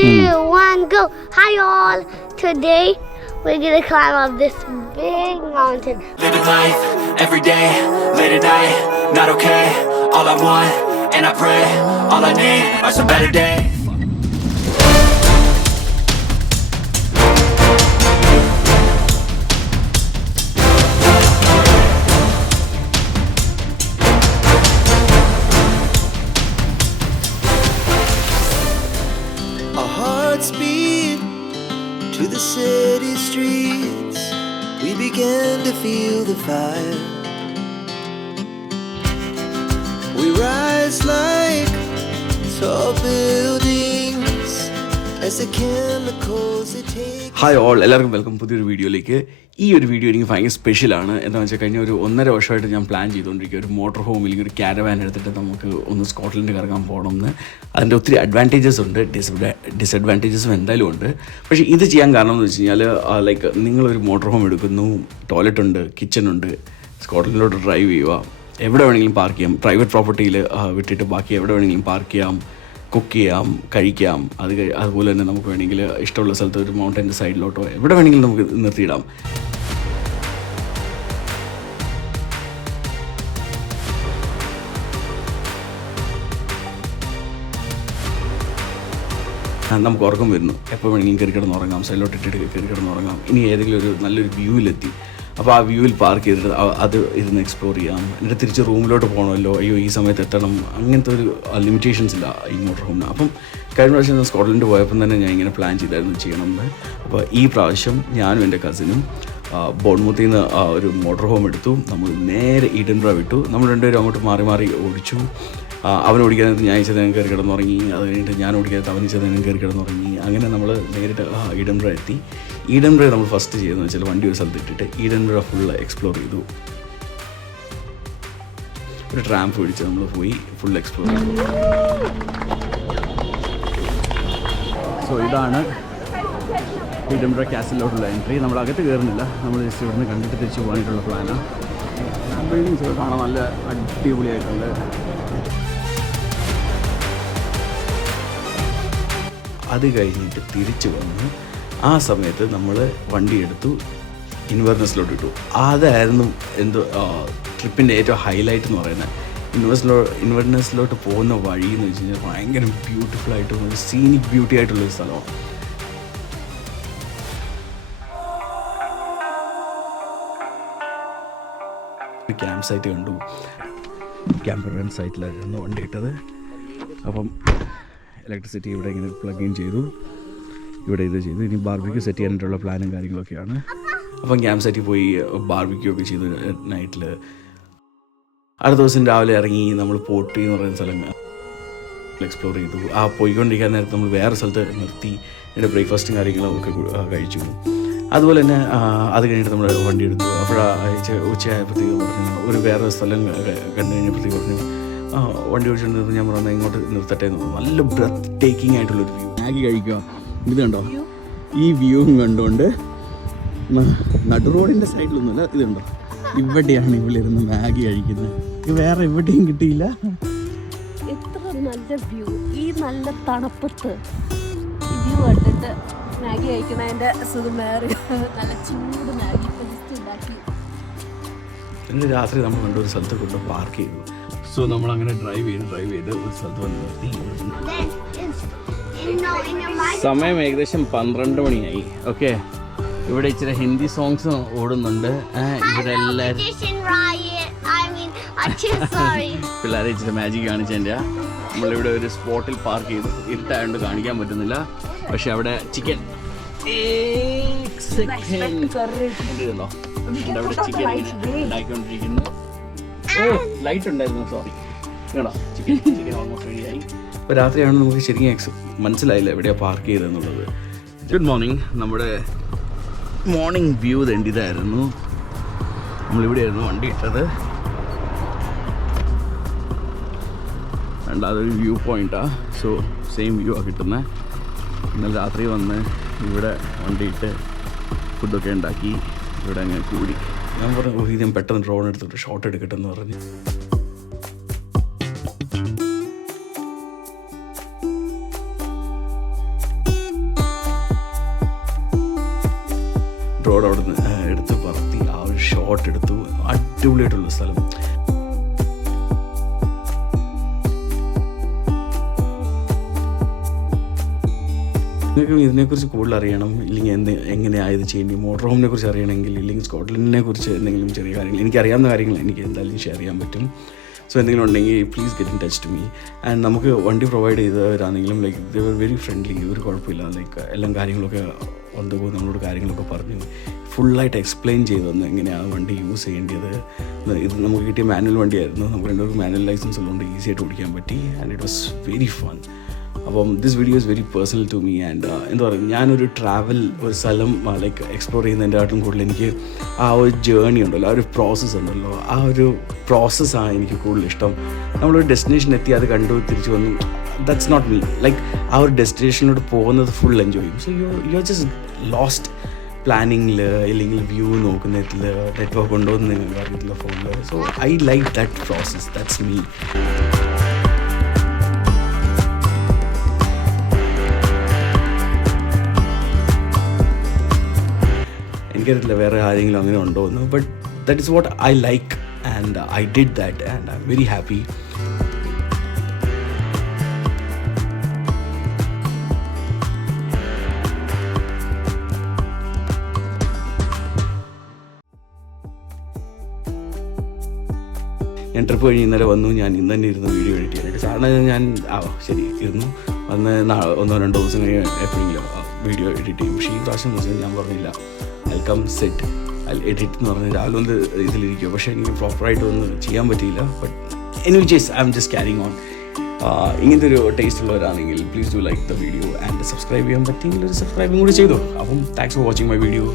1, go. Hi all. Today we're gonna climb up this big mountain. Living life, every day, late at night, not okay. All I want, and I pray, all I need are some better days. Our hearts beat to the city streets. We began to feel the fire. We rise like tall buildings as the chemicals they take. Hi all, എല്ലാവർക്കും welcome പുതിയൊരു വീഡിയോയിലേക്ക്. ഈ ഒരു video എനിക്ക് ഭയങ്കര സ്പെഷ്യലാണ്. എന്താണെന്ന് വെച്ചാൽ കഴിഞ്ഞ ഒരു 1.5 വർഷമായിട്ട് ഞാൻ പ്ലാൻ ചെയ്തുകൊണ്ടിരിക്കുക ഒരു മോട്ടോർ ഹോം അല്ലെങ്കിൽ ഒരു ക്യാരവാൻ എടുത്തിട്ട് നമുക്ക് ഒന്ന് സ്കോട്ട്ലൻഡ് കറങ്ങാൻ പോകണം എന്ന്. അതിൻ്റെ ഒത്തിരി അഡ്വാൻറ്റേജസ് ഉണ്ട്, ഡിസഡ്വാൻറ്റേജസും എന്തായാലും ഉണ്ട്. പക്ഷേ ഇത് ചെയ്യാൻ കാരണം എന്ന് വെച്ച് കഴിഞ്ഞാൽ ലൈക്ക് നിങ്ങളൊരു മോട്ടോർ ഹോം എടുക്കുന്നു, ടോയ്ലറ്റ് ഉണ്ട്, കിച്ചൺ ഉണ്ട്, സ്കോട്ട്ലൻഡിലോട്ട് ഡ്രൈവ് ചെയ്യുക, എവിടെ വേണമെങ്കിലും പാർക്ക് ചെയ്യാം, പ്രൈവറ്റ് പ്രോപ്പർട്ടിയിൽ വിട്ടിട്ട് ബാക്കി എവിടെ വേണമെങ്കിലും പാർക്ക് ചെയ്യാം, കുക്ക് ചെയ്യാം, കഴിക്കാം. അതുപോലെ തന്നെ നമുക്ക് വേണമെങ്കിൽ ഇഷ്ടമുള്ള സ്ഥലത്ത് ഒരു മൗണ്ടൻ്റെ സൈഡിലോട്ടോ എവിടെ വേണമെങ്കിലും നമുക്ക് നിർത്തിയിടാം. നമുക്ക് ഉറക്കം വരുന്നു, എപ്പോൾ വേണമെങ്കിലും കയറി കിടന്ന് ഉറങ്ങാം, സൈഡിലോട്ട് ഇട്ടിട്ട് കയറി കിടന്ന് ഉറങ്ങാം. ഇനി ഏതെങ്കിലും ഒരു നല്ലൊരു വ്യൂവിലെത്തി, അപ്പോൾ ആ വ്യൂവിൽ പാർക്ക് ചെയ്തിട്ട് അത് ഇരുന്ന് എക്സ്പ്ലോർ ചെയ്യാം. എന്നിട്ട് തിരിച്ച് റൂമിലോട്ട് പോകണമല്ലോ, അയ്യോ ഈ സമയത്ത് എത്തണം, അങ്ങനത്തെ ഒരു ലിമിറ്റേഷൻസ് ഇല്ല ഈ മോട്ടോർ ഹോമിന്. അപ്പം കഴിഞ്ഞ പ്രാവശ്യം ഞാൻ സ്കോട്ട്ലൻഡ് പോയപ്പം തന്നെ ഞാൻ ഇങ്ങനെ പ്ലാൻ ചെയ്തായിരുന്നു ചെയ്യണമെന്ന്. അപ്പോൾ ഈ പ്രാവശ്യം ഞാനും എൻ്റെ കസിനും ബോൺമൂത്തിൽ നിന്ന് ഒരു മോട്ടോർ ഹോം എടുത്തു. നമ്മൾ നേരെ ഈഡൻബ്ര വിട്ടു. നമ്മൾ രണ്ടുപേരും അങ്ങോട്ട് മാറി മാറി ഓടിച്ചു. അവൻ ഓടിക്കാനായിട്ട് ഞാൻ ഇച്ചതേനും കയറി കിടന്നുറങ്ങി, അത് കഴിഞ്ഞിട്ട് ഞാൻ ഓടിക്കാനായിട്ട് അവൻ ഇച്ചതേനും കയറി കിടന്നുറങ്ങി. അങ്ങനെ നമ്മൾ നേരിട്ട് ഈഡൻബ്ര എത്തി. ഈഡൻബ്ര നമ്മൾ ഫസ്റ്റ് ചെയ്തതെന്ന് വെച്ചാൽ വണ്ടി ഒരു സ്ഥലത്ത് ഇട്ടിട്ട് ഈഡൻബ്ര ഫുള്ള് എക്സ്പ്ലോർ ചെയ്തു. ഒരു ട്രാമ്പ് പിടിച്ച് നമ്മൾ പോയി ഫുൾ എക്സ്പ്ലോർ ചെയ്തു. സോ ഇതാണ് ഈഡൻബ്ര കാസിലോട്ടുള്ള എൻട്രി. നമ്മൾ അകത്ത് കയറുന്നില്ല, നമ്മൾ ജസ്റ്റ് ഇവിടുന്ന് കണ്ടിട്ട് തിരിച്ച് പോകാനായിട്ടുള്ള പ്ലാനാണ്. ബിൽഡിങ്സ് കാണാൻ നല്ല അടിപൊളിയായിട്ടുണ്ട്. അത് കഴിഞ്ഞിട്ട് തിരിച്ച് വന്ന് ആ സമയത്ത് നമ്മൾ വണ്ടി എടുത്തു ഇൻവെർനസിലോട്ട് ഇട്ടു. അതായിരുന്നു എന്തോ ട്രിപ്പിൻ്റെ ഏറ്റവും ഹൈലൈറ്റ് എന്ന് പറയുന്നത്. ഇൻവെർനസിലോട്ട് പോകുന്ന വഴി എന്ന് വെച്ച് കഴിഞ്ഞാൽ ഭയങ്കര ബ്യൂട്ടിഫുൾ ആയിട്ടും ഒരു സീനിക് ബ്യൂട്ടി ആയിട്ടുള്ളൊരു സ്ഥലമാണ്. ക്യാമ്പ് സൈറ്റ് കണ്ടു. ക്യാമ്പർ റൺ സൈറ്റിലായിരുന്നു വണ്ടി ഇട്ടത്. അപ്പം ഇലക്ട്രിസിറ്റി ഇവിടെ ഇങ്ങനെ പ്ലഗ് ഇൻ ചെയ്തു, ഇവിടെ ഇത് ചെയ്തു. ഇനി ബാർബിക്യൂ സെറ്റ് ചെയ്യാനായിട്ടുള്ള പ്ലാനും കാര്യങ്ങളൊക്കെയാണ്. അപ്പം ക്യാമ്പ് സൈറ്റിൽ പോയി ബാർബിക്യൂ ഒക്കെ ചെയ്തു നൈറ്റിൽ. അടുത്ത ദിവസം രാവിലെ ഇറങ്ങി നമ്മൾ പോട്ടി എന്ന് പറയുന്ന സ്ഥലം എക്സ്പ്ലോർ ചെയ്തു. ആ പോയിക്കൊണ്ടിരിക്കാൻ നേരത്ത് നമ്മൾ വേറെ സ്ഥലത്ത് നിർത്തി എൻ്റെ ബ്രേക്ക്ഫാസ്റ്റും കാര്യങ്ങളും ഒക്കെ കഴിച്ചു. അതുപോലെ തന്നെ അത് കഴിഞ്ഞിട്ട് നമ്മൾ വണ്ടി എടുത്തു. ഉച്ചയായപ്പോഴത്തേക്ക് പറഞ്ഞു ഒരു വേറെ സ്ഥലം കണ്ടു കഴിഞ്ഞപ്പോഴത്തേക്ക് പറഞ്ഞു വണ്ടി ഓടിച്ചുകൊണ്ട് ഞാൻ പറഞ്ഞു ഇങ്ങോട്ട് നിർത്തട്ടെ എന്ന് പറഞ്ഞു. നല്ല ബ്രെത്ത് ടേക്കിംഗ് ആയിട്ടുള്ളൊരു വ്യൂ. മാഗി കഴിക്കുക, ഇത് കണ്ടോ, ഈ വ്യൂവും കണ്ടുകൊണ്ട് നടു റോഡിൻ്റെ സൈഡിലൊന്നുമല്ല, ഇത് കണ്ടോ, ഇവിടെയാണ് ഇവിടെയിരുന്ന് മാഗി കഴിക്കുന്നത്. ഇത് വേറെ എവിടെയും കിട്ടിയില്ല. എത്ര നല്ല വ്യൂ, ഈ നല്ല തണുപ്പത്ത് വ്യൂ കണ്ടിട്ട് മാഗി കഴിക്കണതിൻ്റെ സുഖം വേറെ. നല്ല ചൂട് മാഗി ഉണ്ടാക്കി. ഇന്ന് രാത്രി നമ്മൾ കണ്ടൊരു സ്ഥലത്ത് കൊണ്ട് പാർക്ക് ചെയ്തു. സോ നമ്മളങ്ങനെ ഡ്രൈവ് ചെയ്ത് ഒരു സ്ഥലത്ത് വന്ന് നിർത്തി. സമയം ഏകദേശം 12 മണിയായി. ഓക്കെ, ഇവിടെ ഇച്ചിരി ഹിന്ദി സോങ്സ് ഓടുന്നുണ്ട്. ഇവിടെ എല്ലാവരും പിള്ളേരെ ഇച്ചിരി മാജിക് കാണിച്ചതിൻ്റെ. നമ്മളിവിടെ ഒരു സ്പോട്ടിൽ പാർക്ക് ചെയ്തു. ഇരുട്ടായതുകൊണ്ട് കാണിക്കാൻ പറ്റുന്നില്ല, പക്ഷെ അവിടെ ചിക്കൻ ഉണ്ടല്ലോ, അവിടെ ചിക്കൻ ഉണ്ടാക്കിക്കൊണ്ടിരിക്കുന്നു. ഓ, ലൈറ്റ് ഉണ്ടായിരുന്നു, സോറി കേട്ടോ. ചിക്കൻ ഓൾമോസ്റ്റ് റെഡിയായി. ഇപ്പോൾ രാത്രിയാണ്, നമുക്ക് ശരിക്കും മനസ്സിലായില്ല എവിടെയാണ് പാർക്ക് ചെയ്തതെന്നുള്ളത്. Good morning. നമ്മുടെ മോർണിംഗ് വ്യൂ ഇതായിരുന്നു. നമ്മളിവിടെയായിരുന്നു വണ്ടി ഇട്ടത്. അതൊരു വ്യൂ പോയിൻ്റാണ്. സോ സെയിം വ്യൂ ആണ് കിട്ടുന്നത്. ഇന്നലെ രാത്രി വന്ന് ഇവിടെ വണ്ടിയിട്ട് ഫുഡൊക്കെ ഉണ്ടാക്കി ഇവിടെ അങ്ങനെ കൂടി. ഞാൻ പറഞ്ഞു ഞാൻ പെട്ടെന്ന് ഡ്രോൺ എടുത്തിട്ട് ഷോട്ട് എടുക്കട്ടെ എന്ന് പറഞ്ഞു. ഡ്രോൺ അവിടെ നിന്ന് എടുത്ത് പറത്തി ആ ഒരു ഷോട്ട് എടുത്തു. അടിപൊളിയായിട്ടുള്ള സ്ഥലം. നിങ്ങൾക്ക് ഇതിനെക്കുറിച്ച് കൂടുതൽ അറിയണം, ഇല്ലെങ്കിൽ എങ്ങനെയാണ് ഇത് ചെയ്യേണ്ടി, മോട്ടോർ ഹോമിനെ കുറിച്ച് അറിയണമെങ്കിൽ, ഇല്ലെങ്കിൽ സ്കോട്ട്ലൻഡിനെ കുറിച്ച് എന്തെങ്കിലും ചെറിയ കാര്യങ്ങൾ, എനിക്കറിയാവുന്ന കാര്യങ്ങൾ എനിക്ക് എന്തായാലും ഷെയർ ചെയ്യാൻ പറ്റും. സോ എന്തെങ്കിലും ഉണ്ടെങ്കിൽ please get in touch to me. And നമുക്ക് വണ്ടി പ്രൊവൈഡ് ചെയ്തവരാണെങ്കിലും like they were very friendly, ഒരു കുഴപ്പമില്ല. ലൈക്ക് എല്ലാം കാര്യങ്ങളൊക്കെ വന്നപ്പോൾ നമ്മളോട് കാര്യങ്ങളൊക്കെ പറഞ്ഞു ഫുള്ളായിട്ട് എക്സ്പ്ലെയിൻ ചെയ്തു തന്നു എങ്ങനെയാണ് വണ്ടി യൂസ് ചെയ്യേണ്ടത്. ഇത് നമുക്ക് കിട്ടിയ മാനുവൽ വണ്ടിയായിരുന്നു. നമുക്ക് രണ്ടുപേർക്ക് മാനുവൽ ലൈസൻസ് ഉള്ളതുകൊണ്ട് ഈസി ആയിട്ട് ഓടിക്കാൻ പറ്റി. And it was very fun. അപ്പം this video is very personal to me. And എന്താ പറയുക, ഞാനൊരു ട്രാവൽ, ഒരു സ്ഥലം ലൈക്ക് എക്സ്പ്ലോർ ചെയ്യുന്നതിൻ്റെക്കാട്ടും കൂടുതൽ എനിക്ക് ആ ഒരു ജേർണി ഉണ്ടല്ലോ, ആ ഒരു പ്രോസസ്സ് ഉണ്ടല്ലോ, ആ ഒരു പ്രോസസ്സാണ് എനിക്ക് കൂടുതൽ ഇഷ്ടം. നമ്മളൊരു ഡെസ്റ്റിനേഷൻ എത്തി അത് കണ്ടു തിരിച്ചു വന്നു, ദാറ്റ്സ് നോട്ട് മീ. ലൈക്ക് ആ ഒരു ഡെസ്റ്റിനേഷനിലോട്ട് പോകുന്നത് ഫുൾ എൻജോയ് ചെയ്യും. So you are just lost പ്ലാനിങ്ങിൽ, ഇല്ലെങ്കിൽ വ്യൂ നോക്കുന്നതിൽ, നെറ്റ്വർക്ക് ഉണ്ടോ എന്ന് നിങ്ങൾക്ക് അറിയത്തില്ല ഫോണിൽ. So I like that process, that's me. എനിക്കറിയില്ല വേറെ ആരെങ്കിലും അങ്ങനെ ഉണ്ടോ എന്ന്, but that is what I like and I did that and I am very happy. ഞാൻ ട്രിപ്പ് കഴിഞ്ഞ് ഇന്നലെ വന്നു. ഞാൻ ഇന്ന് തന്നെ ഇരുന്ന് വീഡിയോ എഡിറ്റ് ചെയ്യാനായിട്ട്. സാധാരണ ഞാൻ ശരി ഇരുന്നു വന്ന് 1-2 ദിവസം കഴിഞ്ഞ് എപ്പോഴെങ്കിലും വീഡിയോ എഡിറ്റ് ചെയ്യും. പക്ഷേ ഈ പ്രാവശ്യം ദിവസം ഞാൻ പറഞ്ഞില്ല, I come set I edit എന്ന് പറഞ്ഞ് രാവിലെ ഒന്ന് ഇതിലിരിക്കുക. പക്ഷേ എനിക്ക് പ്രോപ്പറായിട്ട് ഒന്നും ചെയ്യാൻ പറ്റിയില്ല. But anyway just I am just carrying on. ഇങ്ങനത്തെ ഒരു ടേസ്റ്റ് ഉള്ളവരാണെങ്കിൽ please do like the video and subscribe ചെയ്യാൻ പറ്റിയെങ്കിൽ ഒരു സബ്സ്ക്രൈബും കൂടി ചെയ്തു. അപ്പം thanks for watching my video.